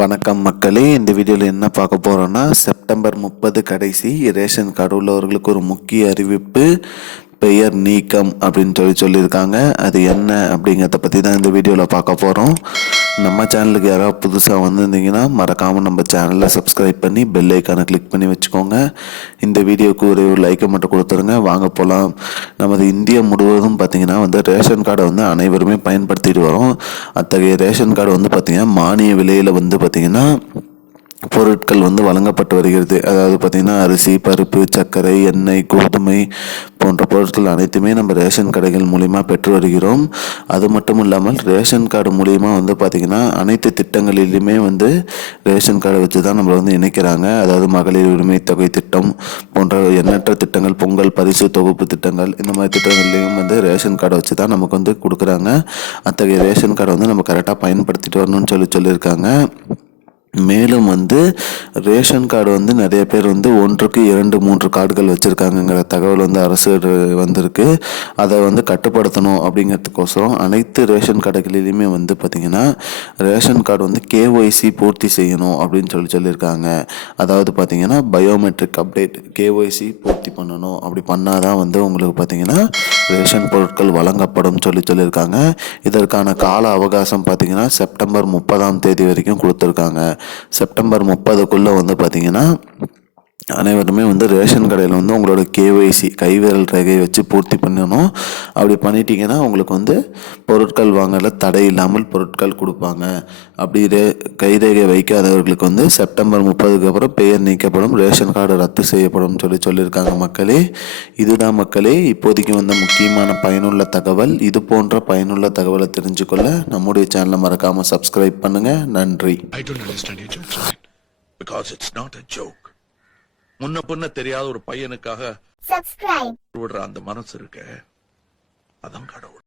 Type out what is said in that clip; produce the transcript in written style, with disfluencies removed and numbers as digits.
வணக்கம் மக்களே, இந்த வீடியோவில் என்ன பார்க்க போகிறோன்னா, செப்டம்பர் 30 கடைசி ரேஷன் கார்டு உள்ளவர்களுக்கு ஒரு முக்கிய அறிவிப்பு. பெயர் நீக்கம் அப்படின்னு சொல்லியிருக்காங்க. அது என்ன அப்படிங்கிறத பற்றி தான் இந்த வீடியோவில் பார்க்க போகிறோம். நம்ம சேனலுக்கு யாராவது புதுசாக வந்திருந்தீங்கன்னா மறக்காமல் நம்ம சேனலை சப்ஸ்கிரைப் பண்ணி பெல் ஐக்கானை கிளிக் பண்ணி வச்சுக்கோங்க. இந்த வீடியோவுக்கு ஒரு லைக்கை மட்டும் கொடுத்துருங்க. வாங்க போகலாம். நமது இந்தியா முழுவதும் பார்த்திங்கன்னா ரேஷன் கார்டை அனைவருமே பயன்படுத்திட்டு வரோம். அத்தகைய ரேஷன் கார்டு பார்த்திங்கன்னா மானிய விலையில் பார்த்திங்கன்னா பொருட்கள் வழங்கப்பட்டு வருகிறது. அதாவது பார்த்திங்கன்னா அரிசி, பருப்பு, சர்க்கரை, எண்ணெய், கோதுமை போன்ற பொருட்கள் அனைத்துமே நம்ம ரேஷன் கடைகள் மூலிமா பெற்று வருகிறோம். அது மட்டும் இல்லாமல் ரேஷன் கார்டு மூலிமா பார்த்திங்கன்னா அனைத்து திட்டங்களிலுமே ரேஷன் கார்டை வச்சு தான் நம்மளை இணைக்கிறாங்க. அதாவது மகளிர் உரிமை தொகை திட்டம் போன்ற எண்ணற்ற திட்டங்கள், பொங்கல் பரிசு தொகுப்பு திட்டங்கள், இந்த மாதிரி திட்டங்கள்லையும் ரேஷன் கார்டை வச்சு தான் நமக்கு கொடுக்குறாங்க. அத்தகைய ரேஷன் கார்டை நம்ம கரெக்டாக பயன்படுத்திட்டு வரணும்னு சொல்லியிருக்காங்க. மேலும் ரேஷன் கார்டு நிறைய பேர் ஒன்றுக்கு 2-3 கார்டுகள் வச்சுருக்காங்கங்கிற தகவல் அரசு வந்திருக்கு. அதை கட்டுப்படுத்தணும் அப்படிங்கிறதுக்கோசரம் அனைத்து ரேஷன் கடைகளிலையுமே பார்த்திங்கன்னா ரேஷன் கார்டு கேஒய்சி பூர்த்தி செய்யணும் அப்படின்னு சொல்லியிருக்காங்க. அதாவது பார்த்திங்கன்னா பயோமெட்ரிக் அப்டேட், கேஒய்சி பூர்த்தி பண்ணணும். அப்படி பண்ணால் தான் உங்களுக்கு பார்த்திங்கன்னா ரேஷன் பொருட்கள் வழங்கப்படும் சொல்லியிருக்காங்க. இதற்கான கால அவகாசம் பார்த்திங்கன்னா செப்டம்பர் 30 வரைக்கும் கொடுத்துருக்காங்க. செப்டம்பர் 30 பார்த்தீங்கன்னா அனைவருமே ரேஷன் கடையில் உங்களோட கேஒய்சி கைவிரல் ரேகையை வச்சு பூர்த்தி பண்ணணும். அப்படி பண்ணிட்டீங்கன்னா உங்களுக்கு பொருட்கள் வாங்கல தடை இல்லாமல் பொருட்கள் கொடுப்பாங்க. அப்படி கைரேகை வைக்காதவர்களுக்கு செப்டம்பர் 30 அப்புறம் பெயர் நீக்கப்படும், ரேஷன் கார்டு ரத்து செய்யப்படும் சொல்லியிருக்காங்க. மக்களே, இதுதான் மக்களே இப்போதைக்கு முக்கியமான பயனுள்ள தகவல். இது போன்ற பயனுள்ள தகவலை தெரிஞ்சுக்கொள்ள நம்முடைய சேனலை மறக்காமல் சப்ஸ்கிரைப் பண்ணுங்க. நன்றி. முன்ன பின்ன தெரியாத ஒரு பையனுக்காக விடுற அந்த மனசு இருக்க, அதான் கடவுள்.